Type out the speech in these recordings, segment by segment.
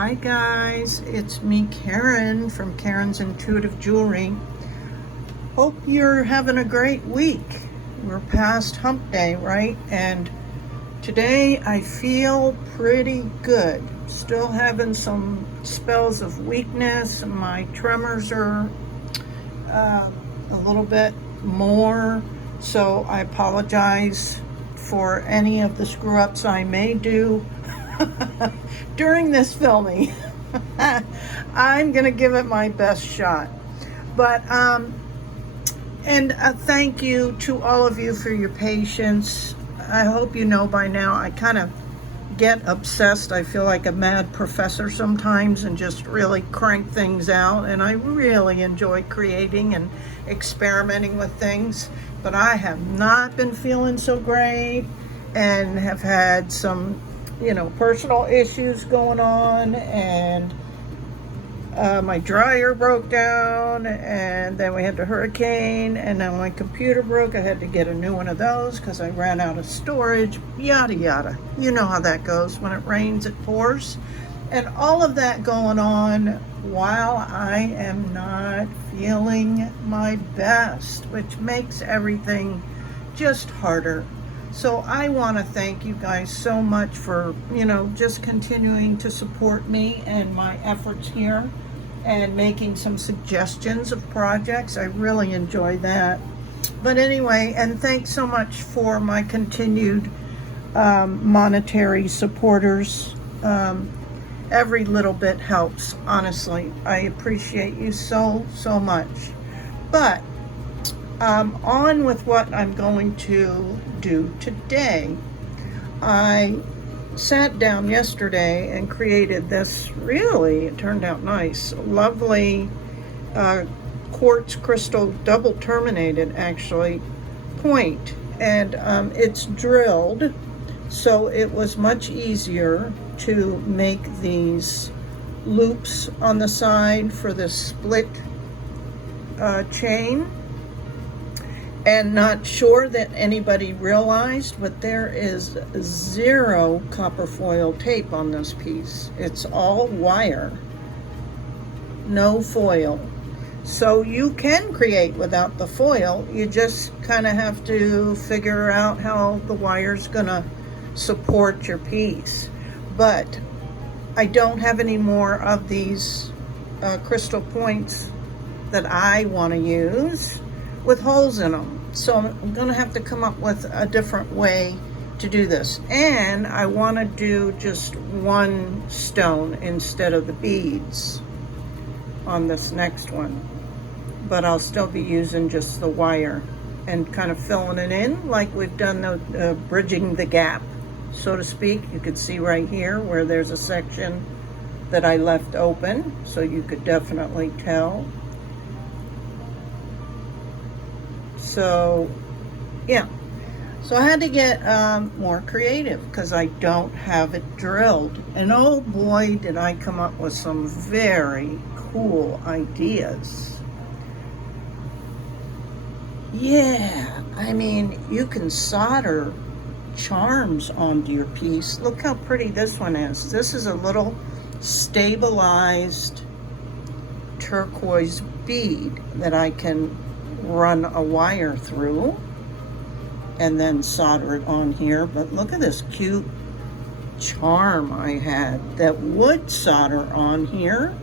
Hi guys, it's me Karen from Karen's Intuitive Jewelry. Hope you're having a great week. We're past hump day, right? And today I feel pretty good. Still having some spells of weakness. My tremors are a little bit more, so I apologize for any of the screw ups I may do during this filming. I'm gonna give it my best shot, but thank you to all of you for your patience. I hope you know by now I kind of get obsessed. I feel like a mad professor sometimes and just really crank things out, and I really enjoy creating and experimenting with things, but I have not been feeling so great and have had some personal issues going on, and my dryer broke down, and then we had the hurricane, and then my computer broke. I had to get a new one of those because I ran out of storage, yada yada. You know how that goes. When it rains, it pours. And all of that going on while I am not feeling my best, which makes everything just harder. So I want to thank you guys so much for, just continuing to support me and my efforts here and making some suggestions of projects. I really enjoy that. But anyway, and thanks so much for my continued monetary supporters. Every little bit helps, honestly. I appreciate you so much. But on with what I'm going to do today. I sat down yesterday and created this, really, it turned out nice, lovely quartz crystal, double terminated actually, point. And it's drilled, so it was much easier to make these loops on the side for the split chain. And not sure that anybody realized, but there is 0 copper foil tape on this piece. It's all wire, no foil. So you can create without the foil. You just kind of have to figure out how the wire's gonna support your piece. But I don't have any more of these crystal points that I want to use with holes in them. So I'm gonna have to come up with a different way to do this. And I wanna do just one stone instead of the beads on this next one. But I'll still be using just the wire and kind of filling it in like we've done the bridging the gap, so to speak. You could see right here where there's a section that I left open, so you could definitely tell. So yeah, so I had to get more creative because I don't have it drilled. And oh boy, did I come up with some very cool ideas. Yeah, I mean, you can solder charms onto your piece. Look how pretty this one is. This is a little stabilized turquoise bead that I can run a wire through and then solder it on here. But look at this cute charm I had that would solder on here,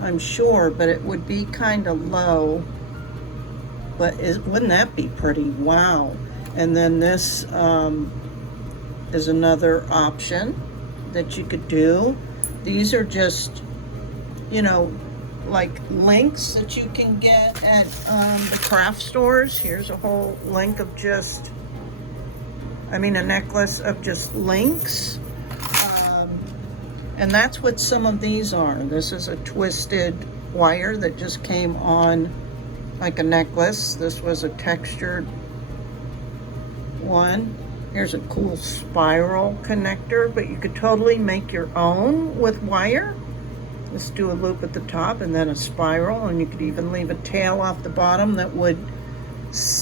I'm sure, but it would be kind of low. But wouldn't that be pretty? Wow. And then this is another option that you could do. These are just, like links that you can get at the craft stores. Here's a whole link of just, a necklace of just links. And that's what some of these are. This is a twisted wire that just came on like a necklace. This was a textured one. Here's a cool spiral connector, but you could totally make your own with wire. Let's do a loop at the top and then a spiral, and you could even leave a tail off the bottom that would,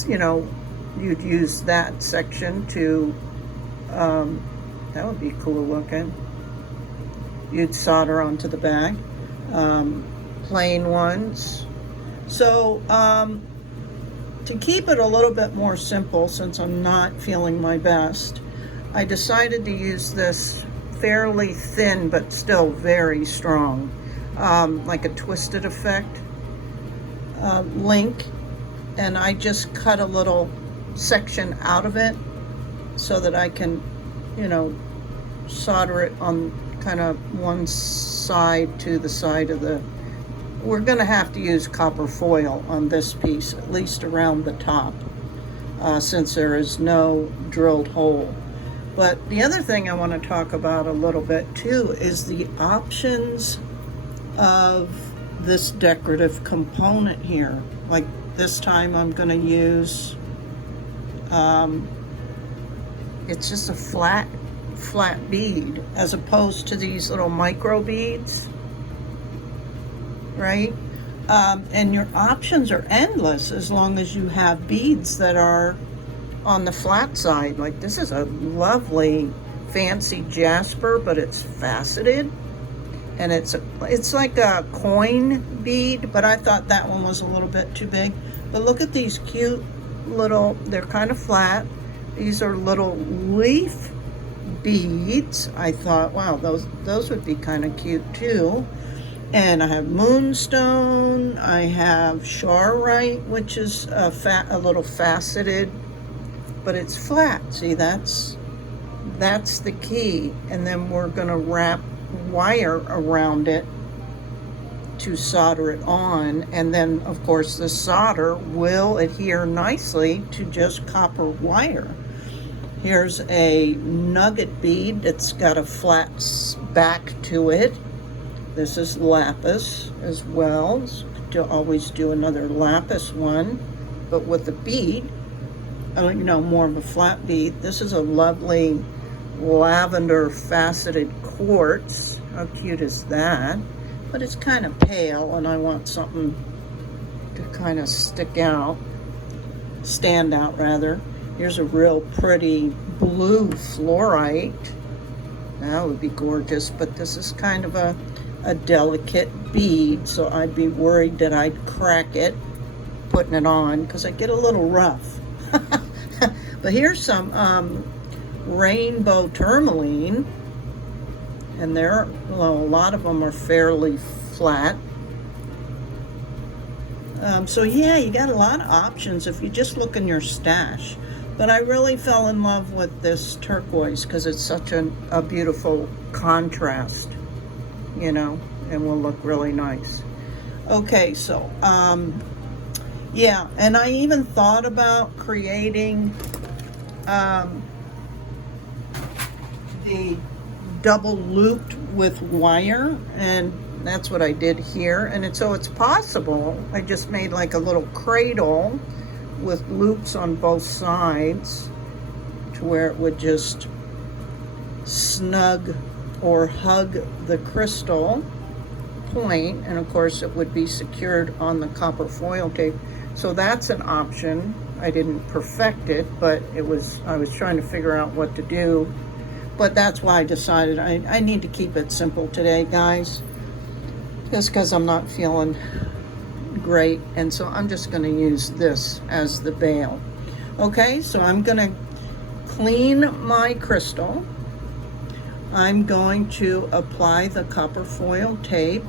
you'd use that section to, that would be cool looking. you'd solder onto the bag. Plain ones. So to keep it a little bit more simple, since I'm not feeling my best, I decided to use this fairly thin but still very strong, like a twisted effect link, and I just cut a little section out of it so that I can, you know, solder it on kind of one side to the side of the, we're going to have to use copper foil on this piece, at least around the top, since there is no drilled hole. But the other thing I want to talk about a little bit too is the options of this decorative component here. Like this time I'm going to use, it's just a flat bead as opposed to these little micro beads, right? And your options are endless as long as you have beads that are on the flat side. Like this is a lovely fancy jasper, but it's faceted, and it's like a coin bead, but I thought that one was a little bit too big. But look at these cute little, they're kind of flat. These are little leaf beads. I thought, wow, those would be kind of cute too. And I have moonstone, I have charite, which is a little faceted, but it's flat. See, that's the key. And then we're gonna wrap wire around it to solder it on. And then of course the solder will adhere nicely to just copper wire. Here's a nugget bead that's got a flat back to it. This is lapis as well. To always do another lapis one, but with a bead, you know, more of a flat bead. This is a lovely lavender faceted quartz. How cute is that? But it's kind of pale, and I want something to kind of stand out rather. Here's a real pretty blue fluorite. That would be gorgeous, but this is kind of a delicate bead, so I'd be worried that I'd crack it putting it on because I get a little rough. But here's some rainbow tourmaline, and a lot of them are fairly flat. So yeah, you got a lot of options if you just look in your stash. But I really fell in love with this turquoise because it's such a beautiful contrast, you know, and will look really nice. Okay, so yeah, and I even thought about creating the double looped with wire, and that's what I did here. And so it's possible I just made like a little cradle with loops on both sides to where it would just snug or hug the crystal point, and of course it would be secured on the copper foil tape. So that's an option. I didn't perfect it, but I was trying to figure out what to do. But that's why I decided I need to keep it simple today, guys, just because I'm not feeling great, and so I'm just going to use this as the bail. Okay, so I'm going to clean my crystal. I'm going to apply the copper foil tape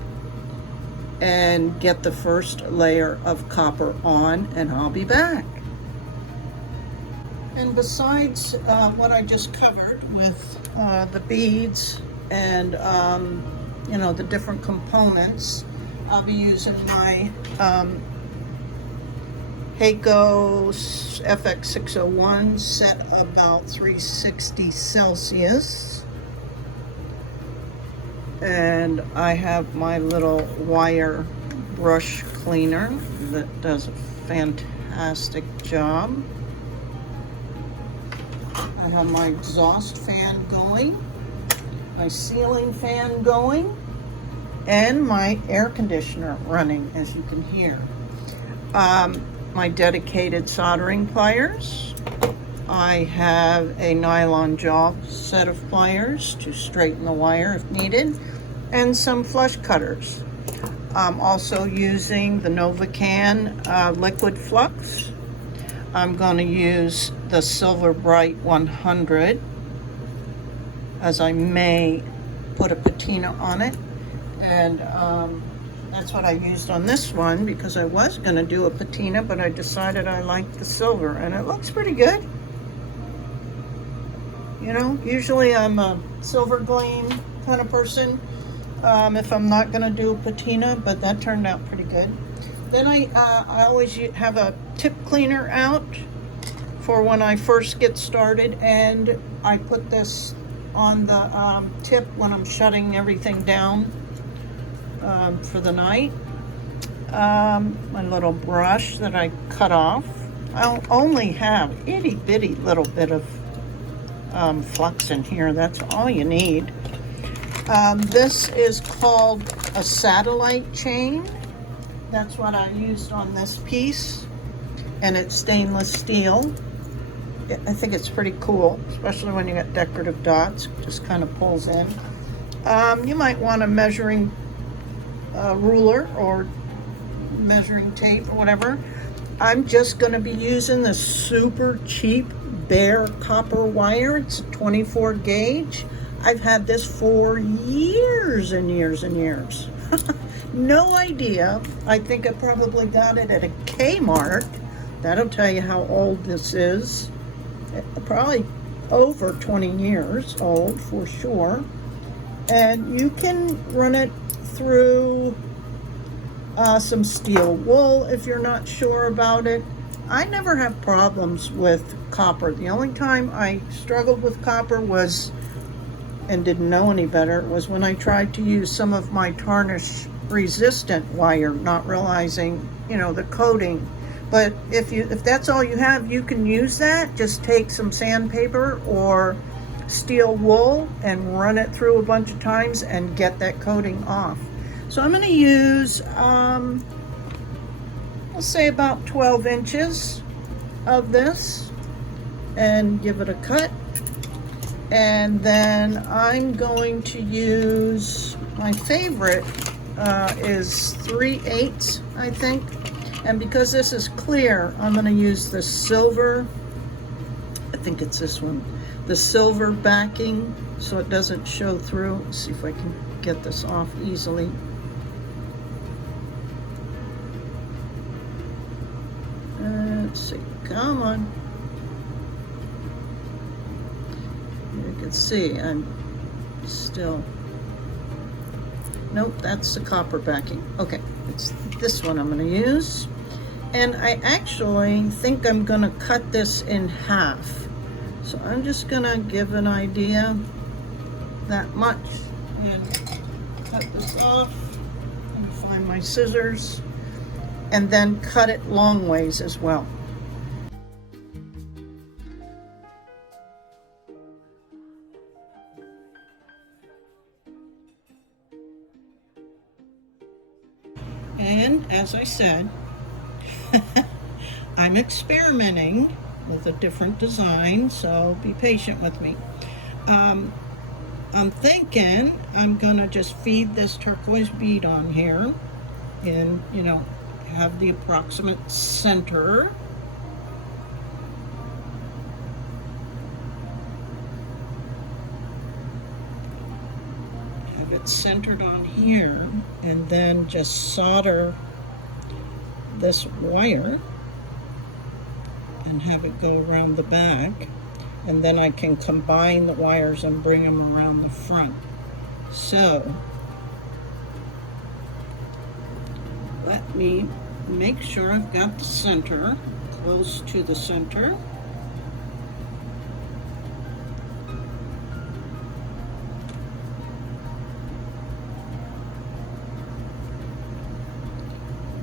and get the first layer of copper on, and I'll be back. And besides what I just covered with the beads and you know, the different components, I'll be using my Heiko FX601 set about 360 Celsius. And I have my little wire brush cleaner that does a fantastic job. I have my exhaust fan going, my ceiling fan going, and my air conditioner running, as you can hear. My dedicated soldering pliers. I have a nylon jaw set of pliers to straighten the wire if needed. and some flush cutters. I'm also using the Novacan liquid flux. I'm going to use the Silver Bright 100, as I may put a patina on it. And that's what I used on this one, because I was going to do a patina, but I decided I liked the silver, and it looks pretty good. You know, usually I'm a silver gleam kind of person if I'm not going to do a patina, but that turned out pretty good. Then I always have a tip cleaner out for when I first get started, and I put this on the tip when I'm shutting everything down for the night. My little brush that I cut off. I'll only have itty bitty little bit of flux in here. That's all you need. This is called a satellite chain. That's what I used on this piece, and it's stainless steel. I think it's pretty cool, especially when you got decorative dots. Just kind of pulls in. You might want a measuring ruler or measuring tape or whatever. I'm just going to be using the super cheap bare copper wire. It's a 24 gauge. I've had this for years and years and years. No idea. I think I probably got it at a Kmart. That'll tell you how old this is. Probably over 20 years old for sure. And you can run it through some steel wool if you're not sure about it. I never have problems with copper. The only time I struggled with copper was, and didn't know any better, was when I tried to use some of my tarnish resistant wire, not realizing, you know, the coating. But if that's all you have, you can use that. Just take some sandpaper or steel wool and run it through a bunch of times and get that coating off. So I'm going to use, let's say about 12 inches of this and give it a cut. And then I'm going to use, my favorite is 3/8, I think. And because this is clear, I'm going to use the silver, I think it's this one, the silver backing, so it doesn't show through. Let's see if I can get this off easily. Let's see, come on. You can see I'm still, nope, that's the copper backing. Okay, it's this one I'm going to use. And I actually think I'm going to cut this in half. So I'm just going to give an idea that much and cut this off. And find my scissors and then cut it long ways as well. And as I said, I'm experimenting with a different design, so be patient with me. I'm thinking I'm gonna just feed this turquoise bead on here and, you know, have the approximate center. Have it centered on here, and then just solder this wire and have it go around the back, and then I can combine the wires and bring them around the front. So let me make sure I've got the center close to the center.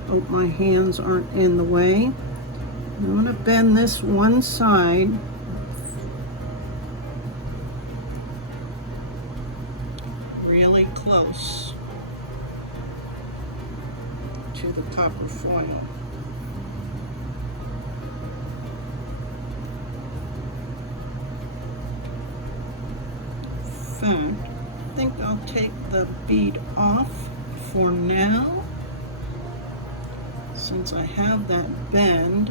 Hope my hands aren't in the way. I'm going to bend this one side really close to the copper foil. In fact, think I'll take the bead off for now, since I have that bend.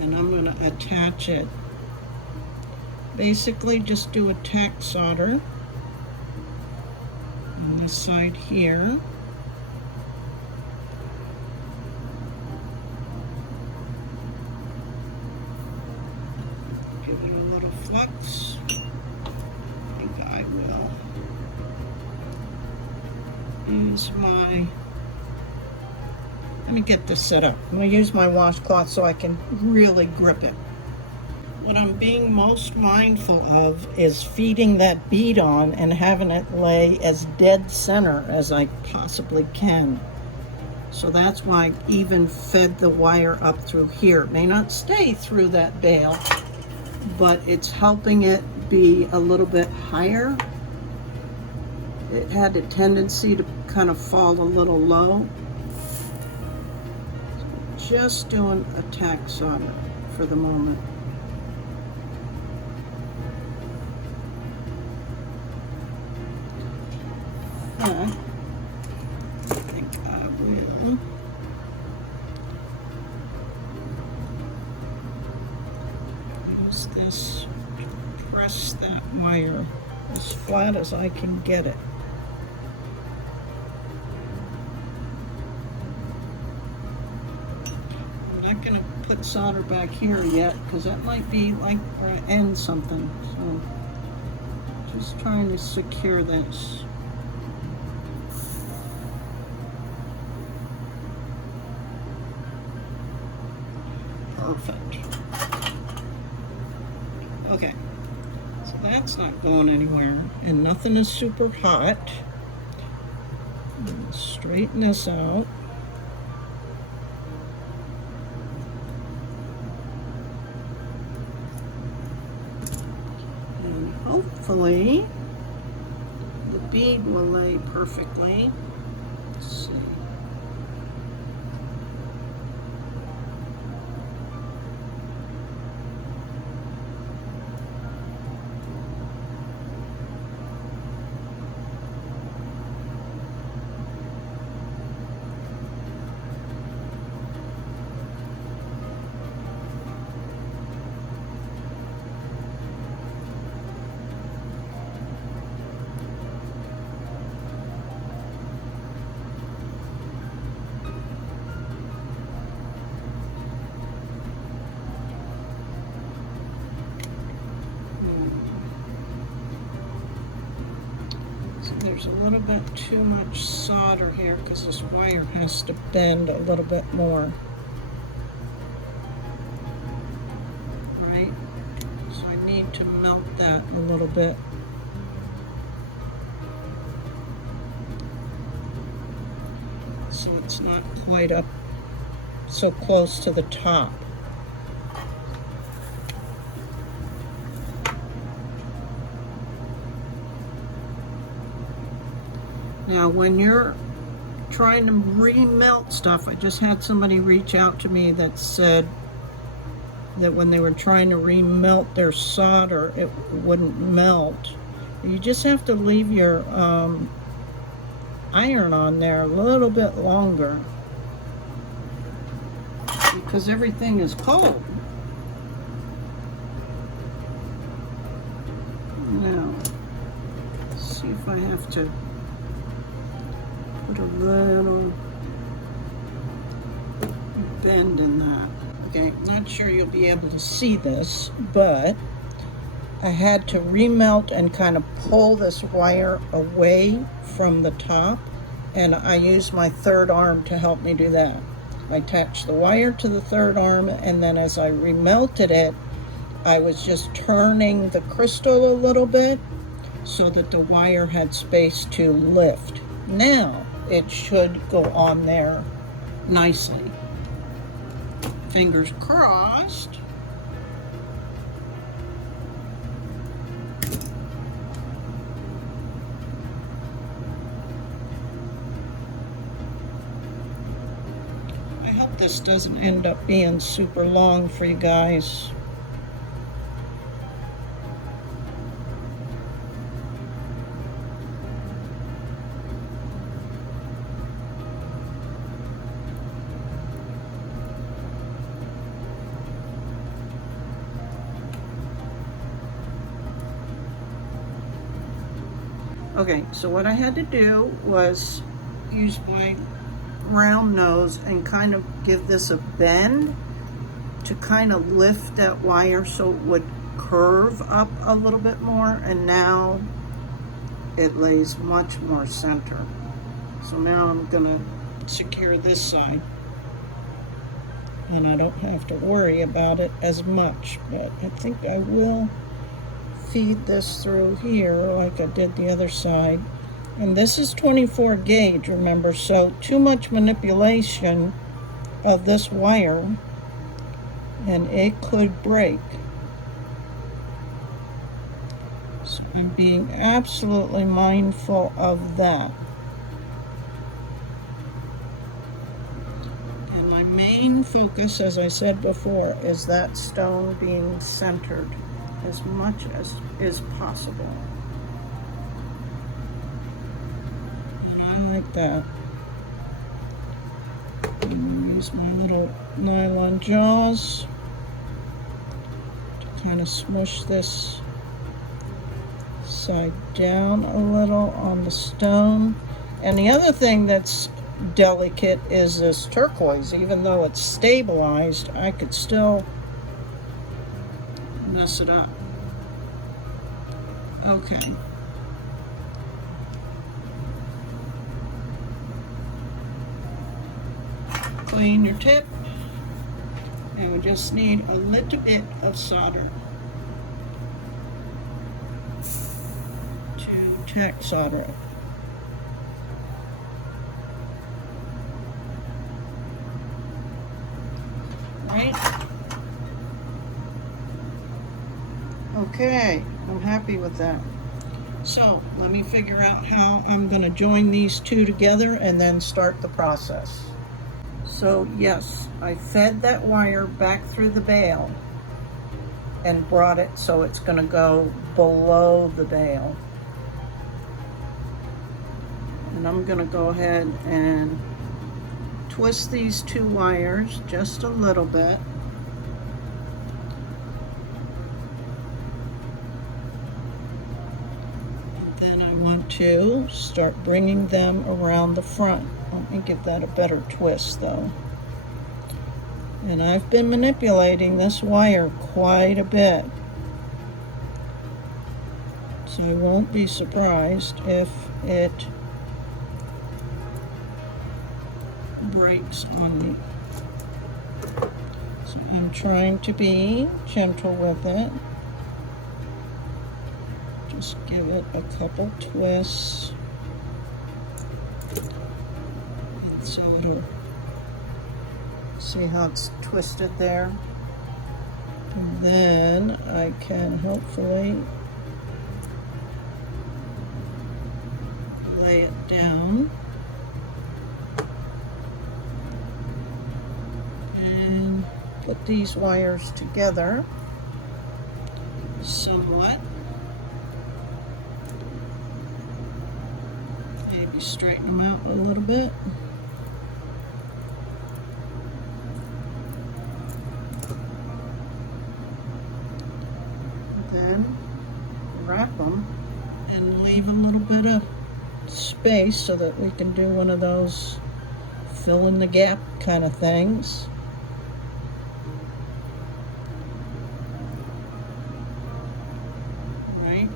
And I'm going to attach it. Basically just do a tack solder on this side here. Give it a little flux. I think I will use my, let me get this set up. I'm going to use my washcloth so I can really grip it. What I'm being most mindful of is feeding that bead on and having it lay as dead center as I possibly can. So that's why I even fed the wire up through here. It may not stay through that bail, but it's helping it be a little bit higher. It had a tendency to kind of fall a little low. Just doing a tack solder for the moment. I think I will use this to press that wire as flat as I can get it. I'm not going to put solder back here yet because that might be like where I end something. So just trying to secure this. Perfect. Okay, so that's not going anywhere, and nothing is super hot. Straighten this out. And hopefully the bead will lay perfectly. Let's see. There's a little bit too much solder here because this wire has to bend a little bit more. Right? So I need to melt that a little bit. So it's not quite up so close to the top. Now, when you're trying to remelt stuff, I just had somebody reach out to me that said that when they were trying to remelt their solder, it wouldn't melt. You just have to leave your iron on there a little bit longer because everything is cold. Now, let's see if I have to put a little bend in that. Okay, not sure you'll be able to see this, but I had to remelt and kind of pull this wire away from the top, and I used my third arm to help me do that. I attached the wire to the third arm, and then as I remelted it, I was just turning the crystal a little bit so that the wire had space to lift. Now it should go on there nicely. Fingers crossed. I hope this doesn't end up being super long for you guys. Okay, so what I had to do was use my round nose and kind of give this a bend to kind of lift that wire so it would curve up a little bit more, and now it lays much more center. So now I'm gonna secure this side, and I don't have to worry about it as much, but I think I will feed this through here like I did the other side. And this is 24 gauge, remember, so too much manipulation of this wire and it could break. So I'm being absolutely mindful of that. And my main focus, as I said before, is that stone being centered as much as is possible. And I like that. And use my little nylon jaws to kind of smush this side down a little on the stone. And the other thing that's delicate is this turquoise. Even though it's stabilized, I could still mess it up. Okay. Clean your tip, and we just need a little bit of solder to check solder it. Right? Okay, I'm happy with that. So let me figure out how I'm going to join these two together and then start the process. So yes, I fed that wire back through the bail and brought it so it's going to go below the bail. And I'm going to go ahead and twist these two wires just a little bit. And then I want to start bringing them around the front. Let me give that a better twist though. And I've been manipulating this wire quite a bit, so I won't be surprised if it breaks on me. So I'm trying to be gentle with it. Just give it a couple twists. So it'll, see how it's twisted there? And then I can hopefully lay it down and put these wires together somewhat. Maybe straighten them out a little bit. Then wrap them and leave a little bit of space so that we can do one of those fill in the gap kind of things. Right?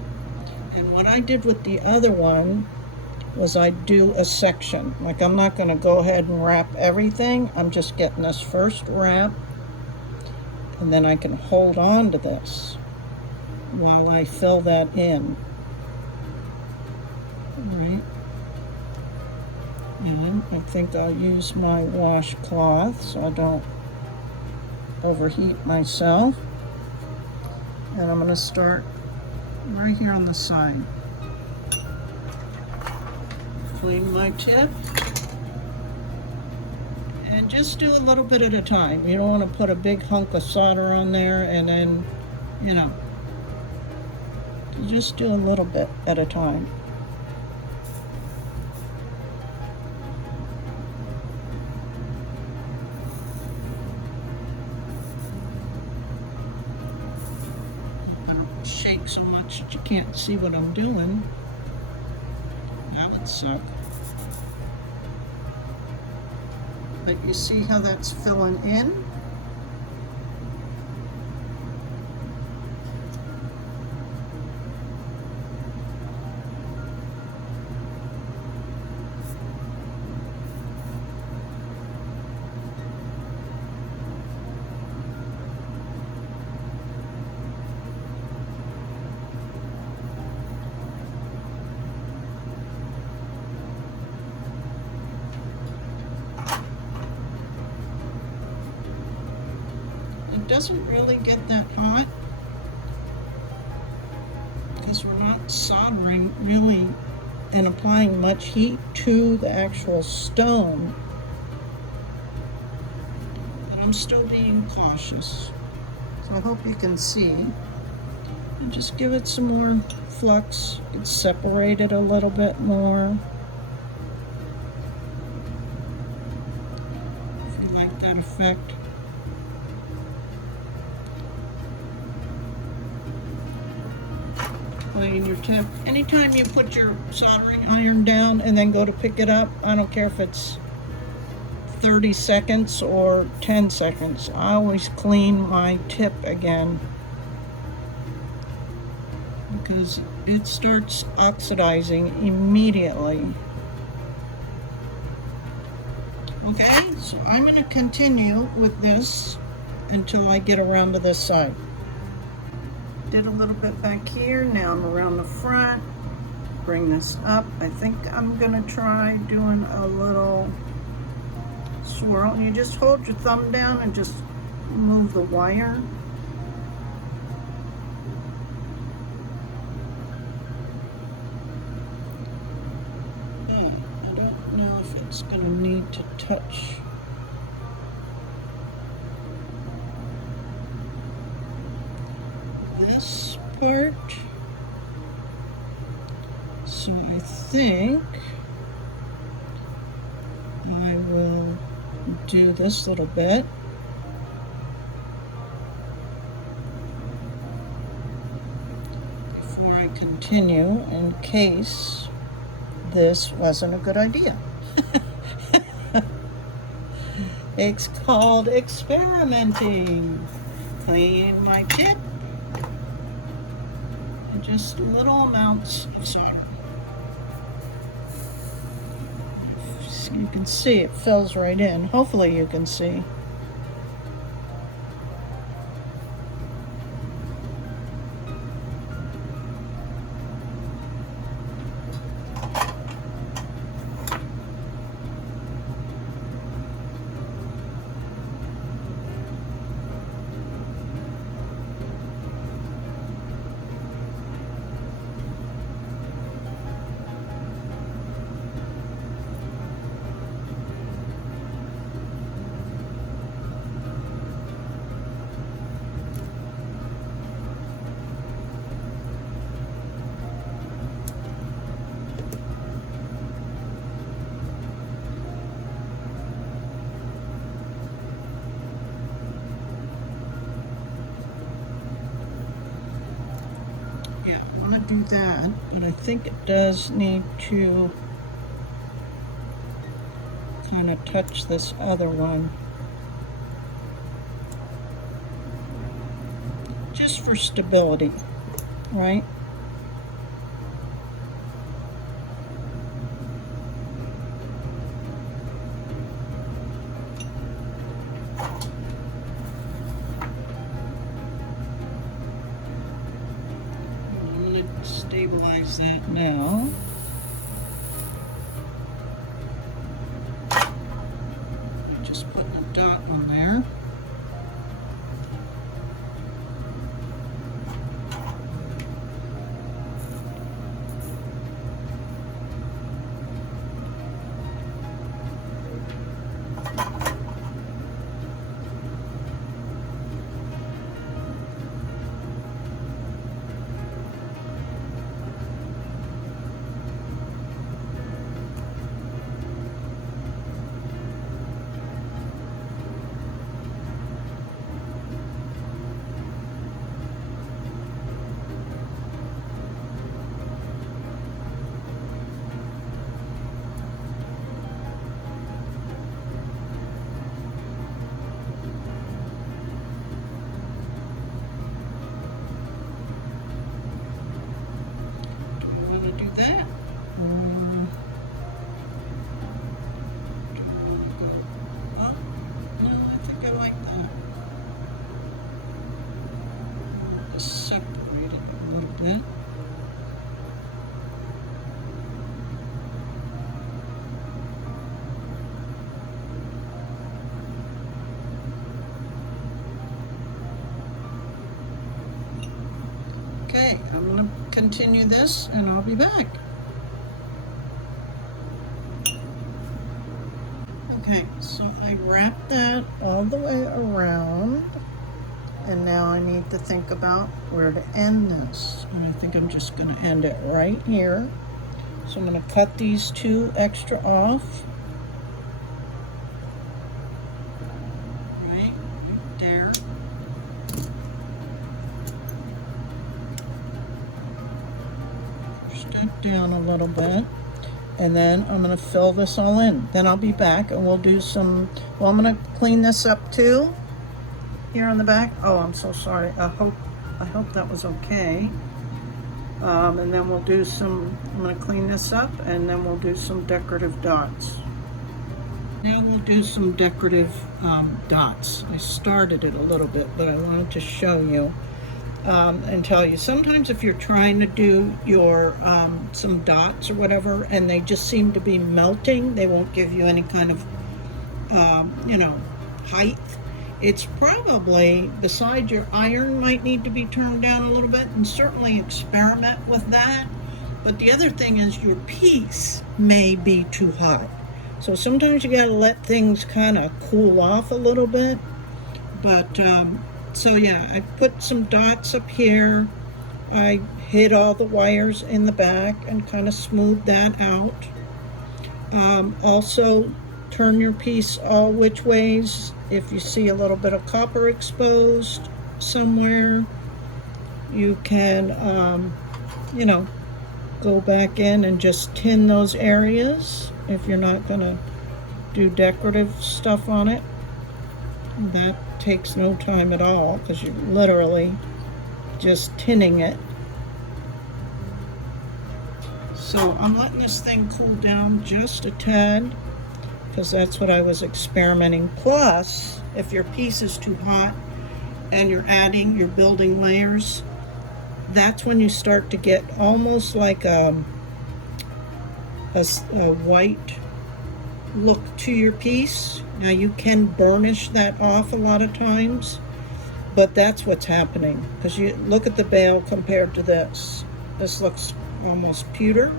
And what I did with the other one was I do a section. Like, I'm not going to go ahead and wrap everything. I'm just getting this first wrap, and then I can hold on to this while I fill that in. Right. And I think I'll use my washcloth so I don't overheat myself. And I'm going to start right here on the side. Clean my tip. And just do a little bit at a time. You don't want to put a big hunk of solder on there and then, you know, just do a little bit at a time. I don't shake so much that you can't see what I'm doing. one sec. But you see how that's filling in? It doesn't really get that hot because we're not soldering really and applying much heat to the actual stone. But I'm still being cautious. So I hope you can see. And just give it some more flux. It's separated a little bit more. If you like that effect. Playing your tip. Anytime you put your soldering iron down and then go to pick it up, I don't care if it's 30 seconds or 10 seconds, I always clean my tip again because it starts oxidizing immediately. Okay, so I'm going to continue with this until I get around to this side. Did a little bit back here, now I'm around the front. Bring this up. I think I'm gonna try doing a little swirl. You just hold your thumb down and just move the wire. Oh, I don't know if it's gonna need to touch. This part, so I think I will do this little bit. Before I continue, in case this wasn't a good idea. It's called experimenting. Clean my tip. Just little amounts of solder. So you can see it fills right in. Hopefully you can see. Yeah, I want to do that, but I think it does need to kind of touch this other one. Just for stability, right? Stabilize that now. Just putting a dot on there. it. Okay, I'm going to continue this and I'll be back. Okay, so I wrapped that all the way around, and now I need to think about where to end this. And I think I'm just going to end it right here. So I'm going to cut these two extra off. Right there. Push that down a little bit. And then I'm going to fill this all in. Then I'll be back and we'll do some, well, I'm going to clean this up too. Here on the back. Oh, I'm so sorry. I hope that was okay. And then we'll do some, I'm going to clean this up and then we'll do some decorative dots. Now we'll do some decorative dots. I started it a little bit, but I wanted to show you and tell you. Sometimes if you're trying to do your some dots or whatever and they just seem to be melting, they won't give you any kind of you know, height. It's probably, besides your iron might need to be turned down a little bit, and certainly experiment with that. But the other thing is your piece may be too hot. So sometimes you gotta let things kind of cool off a little bit. But so yeah, I put some dots up here. I hid all the wires in the back and kind of smoothed that out. Also, turn your piece all which ways. If you see a little bit of copper exposed somewhere, you can, you know, go back in and just tin those areas if you're not going to do decorative stuff on it. That takes no time at all because you're literally just tinning it. So I'm letting this thing cool down just a tad because that's what I was experimenting. Plus, if your piece is too hot and you're building layers, that's when you start to get almost like a white look to your piece. Now you can burnish that off a lot of times, but that's what's happening because you look at the bale compared to this. This looks almost pewter,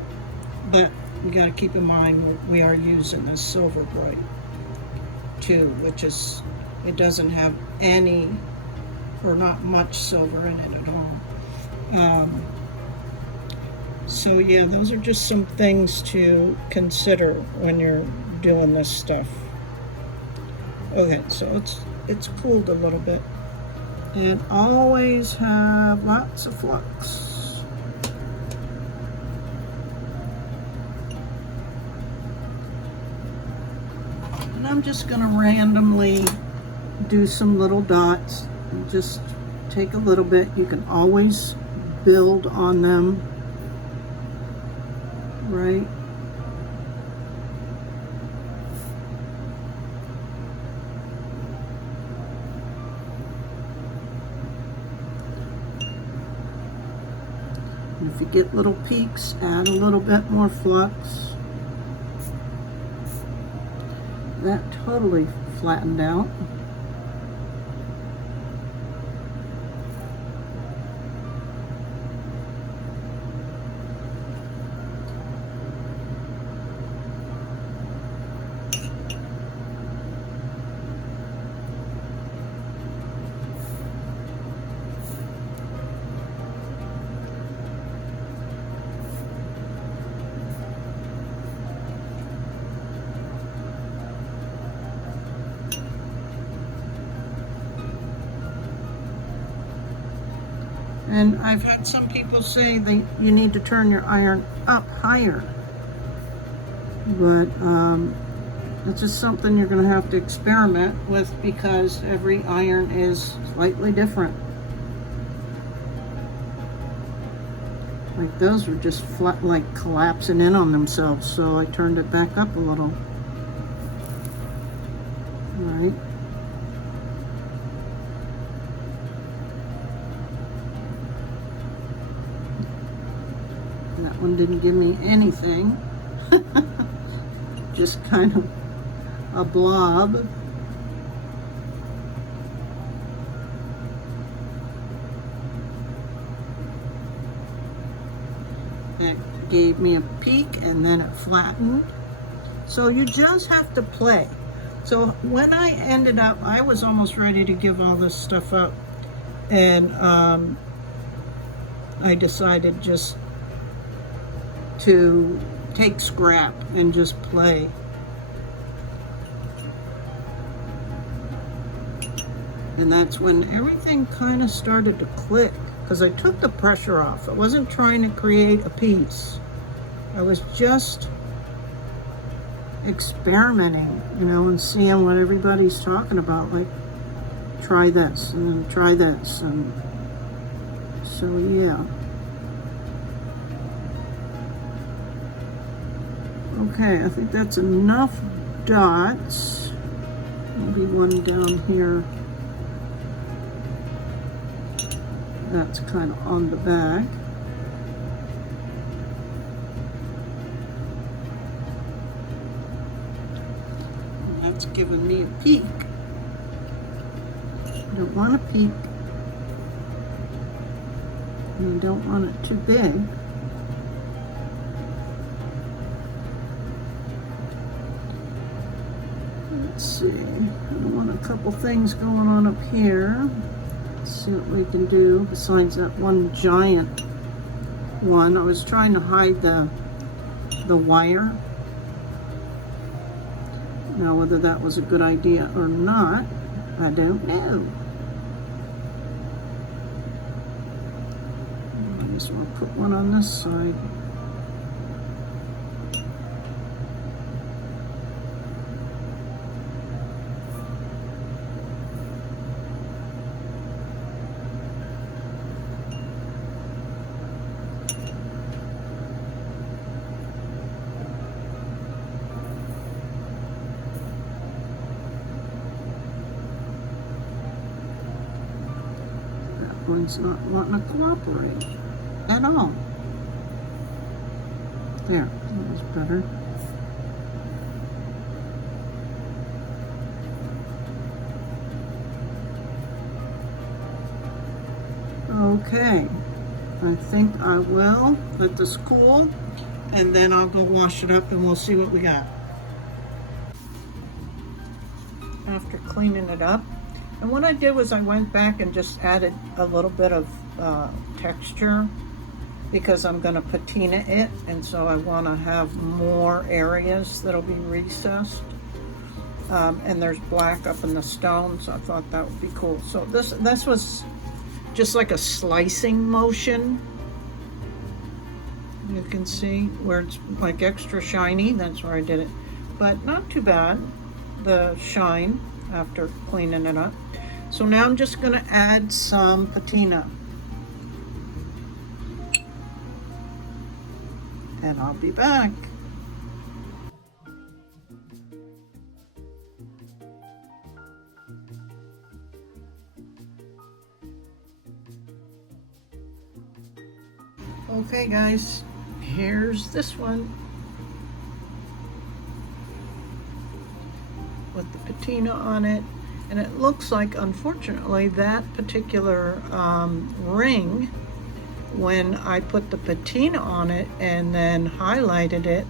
but you got to keep in mind we are using this silver bright too, which is, it doesn't have any or not much silver in it at all. So yeah, those are just some things to consider when you're doing this stuff. Okay, so it's cooled a little bit, and always have lots of flux. And I'm just going to randomly do some little dots. Just take a little bit. You can always build on them, right? And if you get little peaks, add a little bit more flux. That totally flattened out. And I've had some people say that you need to turn your iron up higher. But it's just something you're going to have to experiment with because every iron is slightly different. Like those were just flat, like collapsing in on themselves, so I turned it back up a little. All right. That one didn't give me anything. Just kind of a blob. It gave me a peak and then it flattened. So you just have to play. So when I ended up, I was almost ready to give all this stuff up, and I decided just to take scrap and just play. And that's when everything kind of started to click, because I took the pressure off. I wasn't trying to create a piece. I was just experimenting, you know, and seeing what everybody's talking about, like try this and then try this, and so yeah. Okay, I think that's enough dots. Maybe one down here. That's kind of on the back. And that's giving me a peak. I don't want a peak. And I don't want it too big. Let's see. I want a couple things going on up here. See what we can do besides that one giant one. I was trying to hide the wire. Now whether that was a good idea or not, I don't know. I just want to put one on this side. One's not wanting to cooperate at all. There, that was better. Okay, I think I will let this cool, and then I'll go wash it up and we'll see what we got. After cleaning it up, and what I did was I went back and just added a little bit of texture, because I'm going to patina it, and so I want to have more areas that'll be recessed. And there's black up in the stone, so I thought that would be cool. So this was just like a slicing motion. You can see where it's like extra shiny. That's where I did it, but not too bad, the shine after cleaning it up. So now I'm just going to add some patina, and I'll be back. Okay guys, here's this one with the patina on it. And it looks like, unfortunately, that particular ring, when I put the patina on it and then highlighted it,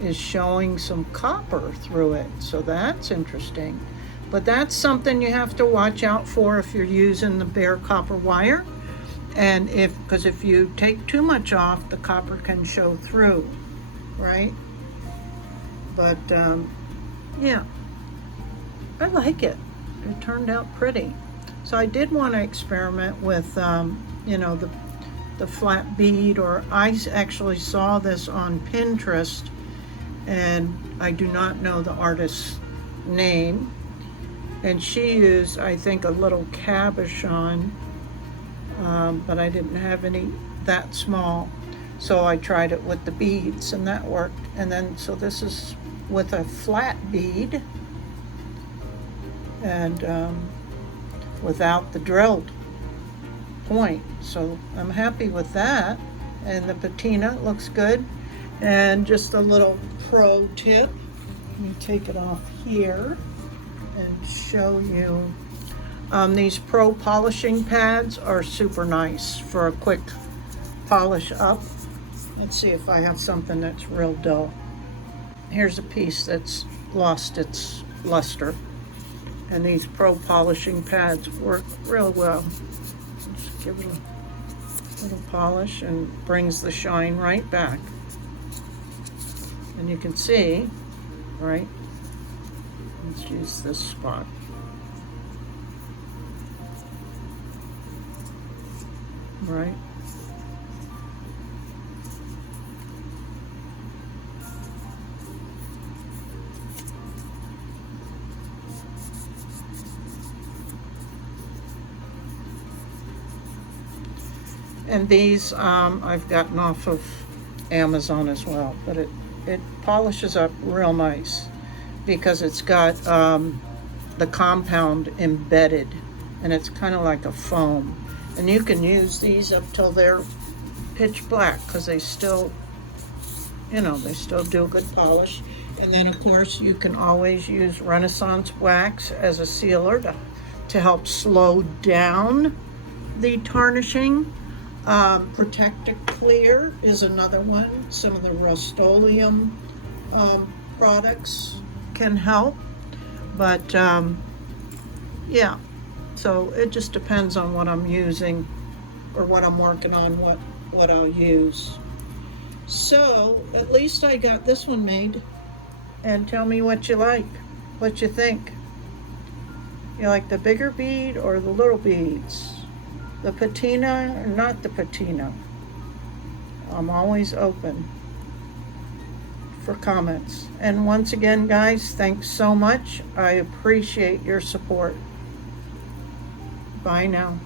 is showing some copper through it. So that's interesting. But that's something you have to watch out for if you're using the bare copper wire. And because if you take too much off, the copper can show through, right? But yeah, I like it. It turned out pretty. So I did want to experiment with, you know, the flat bead, or I actually saw this on Pinterest, and I do not know the artist's name. And she used, I think, a little cabochon, but I didn't have any that small. So I tried it with the beads, and that worked. And then, so this is with a flat bead, and without the drilled point. So I'm happy with that. and the patina looks good. And just a little pro tip, let me take it off here and show you. These pro polishing pads are super nice for a quick polish up. Let's see if I have something that's real dull. Here's a piece that's lost its luster, and these pro polishing pads work real well. Just give it a little polish and brings the shine right back. And you can see, right? Let's use this spot. Right? And these I've gotten off of Amazon as well, but it polishes up real nice because it's got the compound embedded, and it's kind of like a foam. And you can use these up till they're pitch black because they still, you know, they still do a good polish. And then of course you can always use Renaissance wax as a sealer to help slow down the tarnishing. Protective Clear is another one. Some of the Rust-Oleum products can help, but yeah, so it just depends on what I'm using or what I'm working on, what I'll use. So at least I got this one made, and tell me what you like, what you think. You like the bigger bead or the little beads? The patina or not the patina? I'm always open for comments. And once again, guys, thanks so much. I appreciate your support. Bye now.